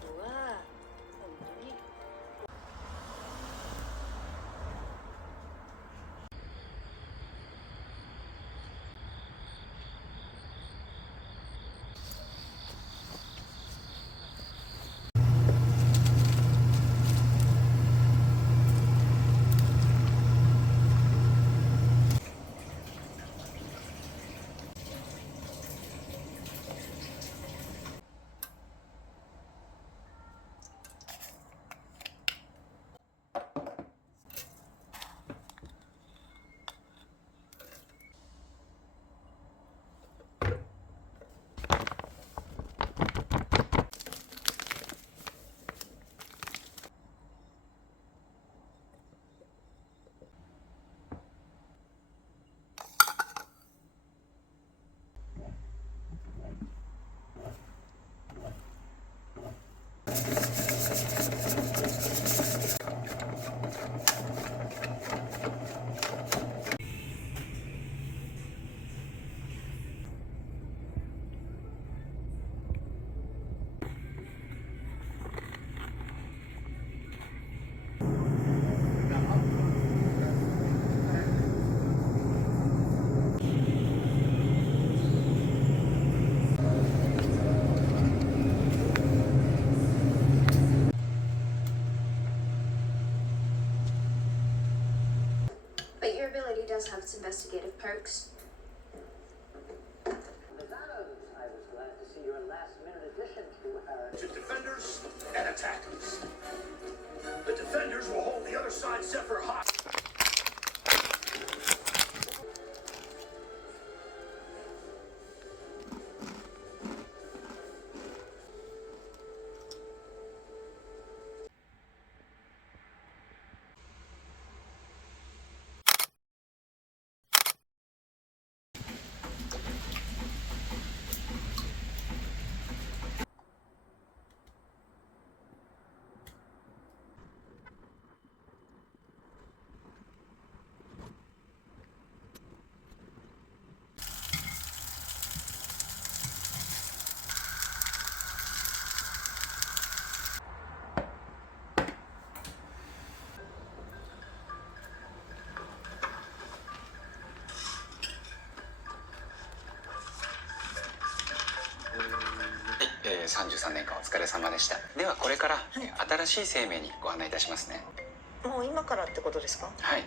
当は本当に。But your ability does have its investigative perks. I was glad to see your last-minute addition to our... To defenders and attackers. The defenders will hold the other side's Zephyr high. 33年間お疲れ様でした。ではこれから、新しい生命にご案内いたしますね。もう今からってことですか？はい。イン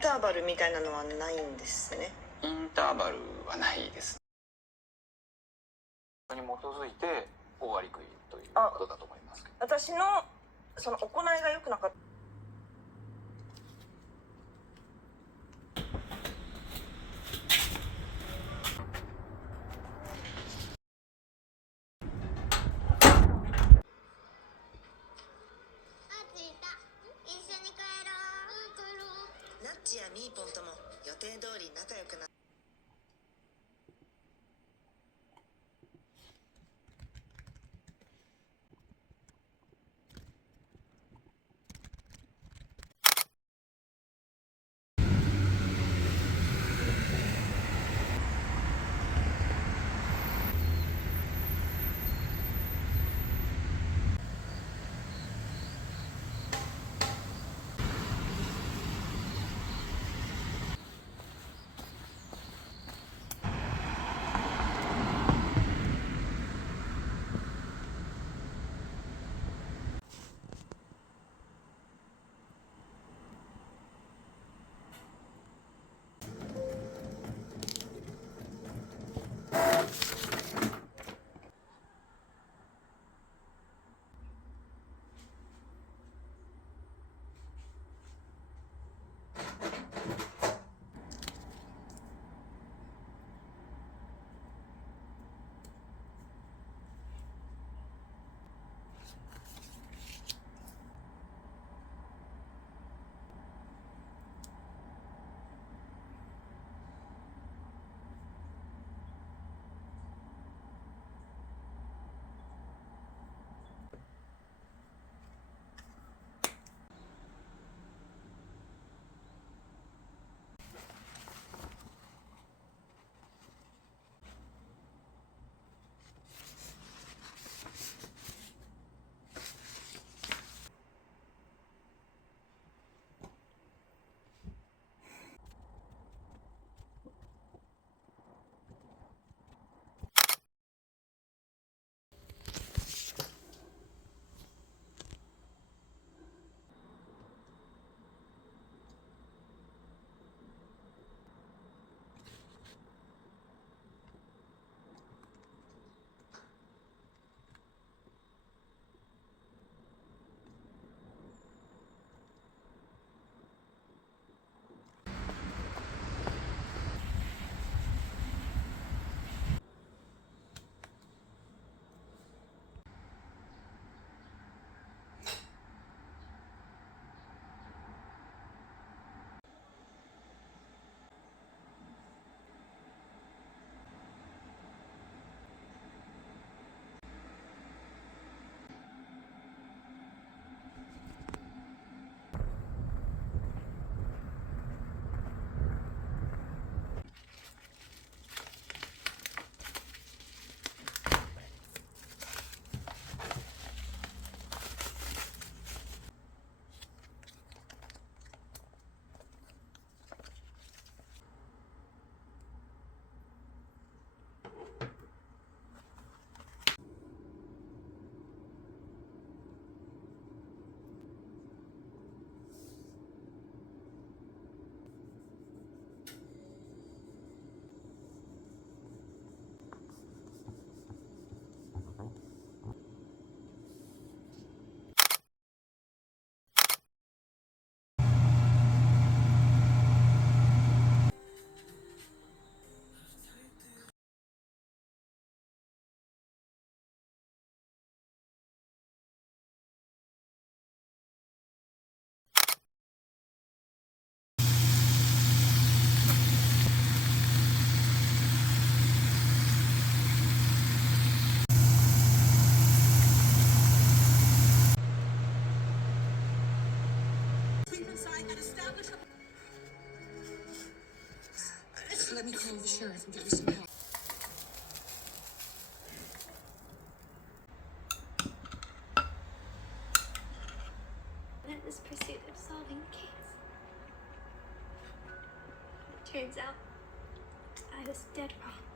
ターバルみたいなのはないんですね。インターバルはないです。に基づいて大割り食いということだと思いますけど。私のその行いが良くなかった。ナッチやミーポンとも予定通り仲良くな。Let me call the sheriff and get you some help. In this pursuit of solving the case. It turns out I was dead wrong.